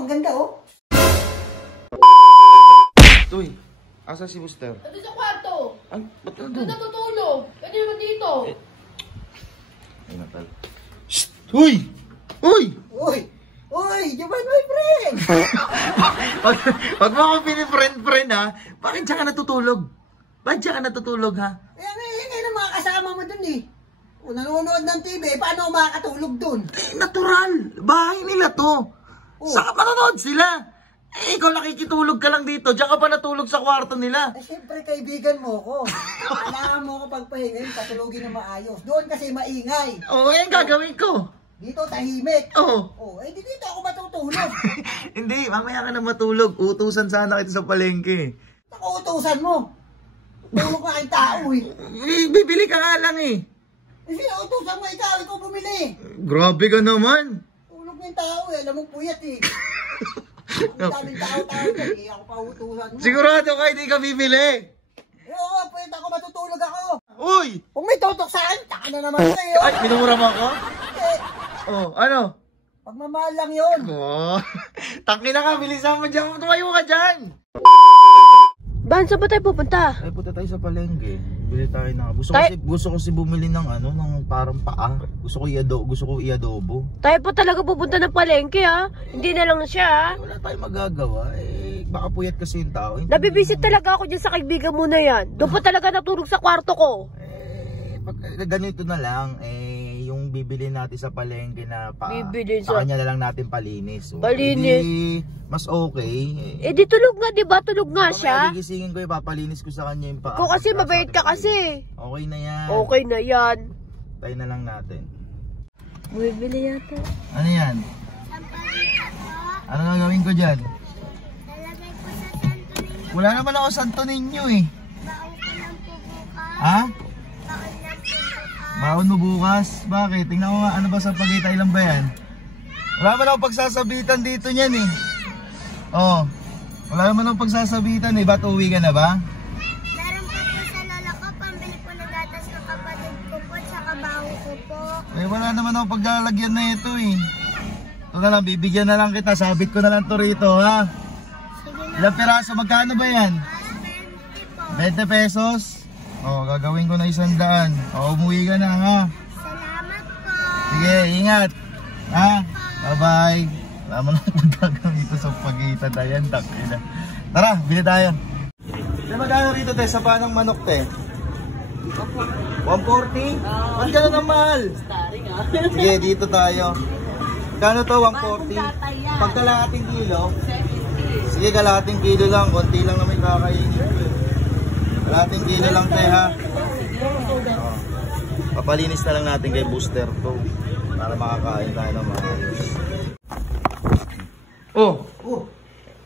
ang ganda oh. Uy, asa si Buster? Ito sa kwarto. Ay, ba't na Doon doon? natutulog. Pwede naman dito. Ay, natal. Shhh! Uy! Uy! Uy! Uy! Japan, my friend! Pag mo ako pinifriend-friend ha, bakit siya ka natutulog? Bakit siya ka natutulog ha? Eh, ngayon ang mga kasama mo dun eh. Kung nanonood ng TV, paano makakatulog dun? Eh, natural! Bahay nila to! Saka manonood sila! Eh, ikaw nakikitulog ka lang dito, diyan ka pa natulog sa kwarto nila. Eh, siyempre kaibigan mo ko. Kailangan mo ko pagpahinga yung patulogin na maayos. Doon kasi maingay. Oo, yan gagawin ko. Dito tahimik. Oo. Oh, eh dito ako matutulog. Hindi, mamaya ka na matulog. Utusan sana kita sa palengke. Nakuutusan mo. Tulog na kayong tao eh. Bibili ka nga lang eh. Eh, utusan mo ikaw bumili. Grabe ka naman. Tulog ng tao eh, alam mo puyat eh. Ang daming tao-tao dyan eh, ako pa utusan mo. Sigurado ka hindi ka bibili. Eh, oo, pwede ako matutulog ako. Uy! Kung may tutok sa akin, taka na naman kayo. Ay, minumura mo ako? Eh, Oh, ano? pagmamahal lang yun. Oh, tangin na ka, bilisan mo dyan. Tumayo ka dyan. Ban, saan ba tayo pupunta? Ay, punta tayo sa palengke. Bili tayo na. Gusto ko si bumili ng ano, ng parang paa. Gusto ko iadobo. Tayo po talaga pupunta ng palengke ha. Hindi na lang siya ha. Wala tayong magagawa. Eh, baka puyat kasi yung tao. Nabibisit talaga ako dyan sa kaibigan mo na yan. Doon po talaga natulog sa kwarto ko. Pag ganito na lang, yung bibili natin sa palengke na Bibili sa kanya na lang natin palinis. Palinis. Mas okay. Eh di tulog nga, di ba? Tulog nga siya. Gigisingin ko, papalinis ko sa kanya yung paa. Ikaw kasi mabait ka kasi. Okay na yan. Okay na yan. Tayo na lang natin. Bumibili yata. Ano yan? Ano gagawin ko dyan? Lalagay ko sa Santo Niño. Wala naman ako Santo Niño eh. Baon ko lang po bukas. Ha? Baon lang po bukas. Baon mo bukas? Bakit? Tingnan ko nga, ano ba sa pagkita? Ilan ba yan? Wala naman ako pagsasabitan dito niyan eh. Oh, wala naman akong pagsasabitan eh. Ba't uwi ka na ba? Meron po po sa lola ko, pambili po ng gatas ng kapatid ko po, tsaka baon ko po. Eh, wala naman akong paglalagyan na ito eh. Ito na lang, bibigyan na lang kita. Sabit ko na lang to rito, ha? Sige na. Ilang piraso? Magkano ba yan? 20 po. 20 pesos? Oh, gagawin ko na 100. Oh, umuwi ka na, ha? Salamat po. Sige, ingat. Ha? Bye-bye. Wala mo na magagawin ito sa pagitan na yan. Tara, bili tayo. Kaya magkano rito, te? Sa panang manok, te? 140? Ang gano'n ang mahal. Sige, dito tayo. Kano to? 140? Pag kalahating kilo? Sige, kalahating kilo lang. Konti lang naman kakainin. Kalahating kilo lang, te, ha? Papalinis na lang natin kay Buster to. Para makakain tayo ng maayos. Oh!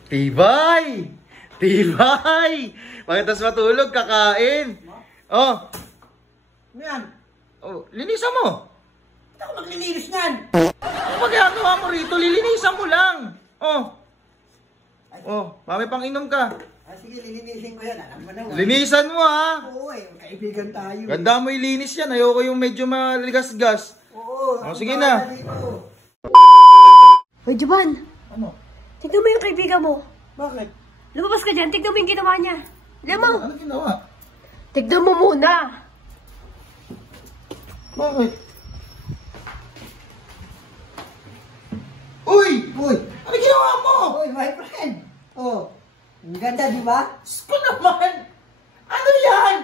Tibay! Tibay! Pagkatapos matulog, kakain! Oh! Ano yan? Oh, linisan mo! Ba't ako maglilinis niyan? Ano magagawa mo rito? Lilinisan mo lang! Oh! Oh, mami pang inom ka. Ah, sige, lilinisin ko yan. Alam mo naman. Linisan mo ha! Oo eh, kaibigan tayo. Ganda mo ilinis yan. Ayoko yung medyo maligas-gas. Oo. Oh, sige na. Hoy, Juban. Ano? Tignan mo yung kaibigan mo. Bakit? Lumabas ka dyan. Tignan mo yung ginawa niya. Alam mo. Ano ginawa? Tignan mo muna. Bakit? Uy! Uy! Ano ginawa mo? Uy, my friend! Oh, ang ganda, di ba? Diyos ko naman! Ano yan?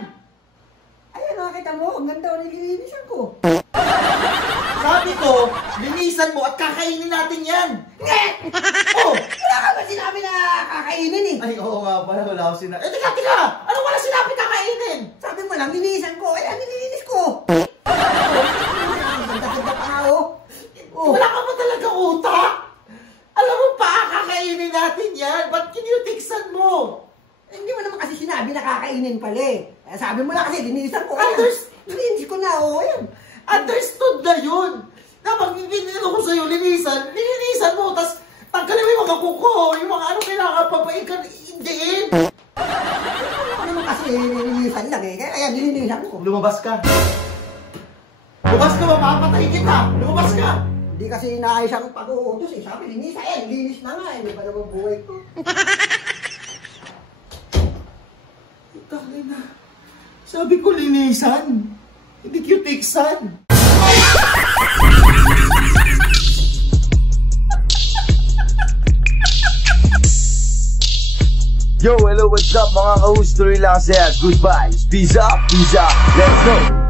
Ayan, nakakita mo, ang ganda ng nililinisan ko. Sabi ko, linisan mo at kakainin natin yan! Oh, wala ka ba sinabi na kakainin eh? Ay, oo nga pala, wala ako sinabi. Eh, teka! Ano wala sinabi kakainin? Sabi mo lang, linisan ko. Ayan, nililinis ko. Ang ganda-ganda pa nga, oh. Oh. Wala ka ba talaga utak? Alam mo pa, kakainin natin yan. Ba't kinutiksan mo? Eh, hindi mo naman kasi sinabi na kakainin pala eh. Sabi mo lang kasi, linisan ko. Lininis ko na, oh. Ayan. Understood na yun. Kapag binilo ko sa'yo, linisan mo, tas tanggalin mo yung mga kuko, yung mga ano kailangan papaikan, indiin. Ano naman kasi linisan lang eh. Kaya nilinisan ko. Lumabas ka. Lumabas ka, mapapatay kita. Lumabas ka. Hindi kasi inaayos ang pag-uutos eh. Sabi, linis na nga eh. Hindi pa naman buhay ko. Tangin na. Sabi ko linisan. Hindi cutiksan. Yo, hello, what's up mga ka-host? Tuloy lang saya. Goodbye. Peace up. Let's go.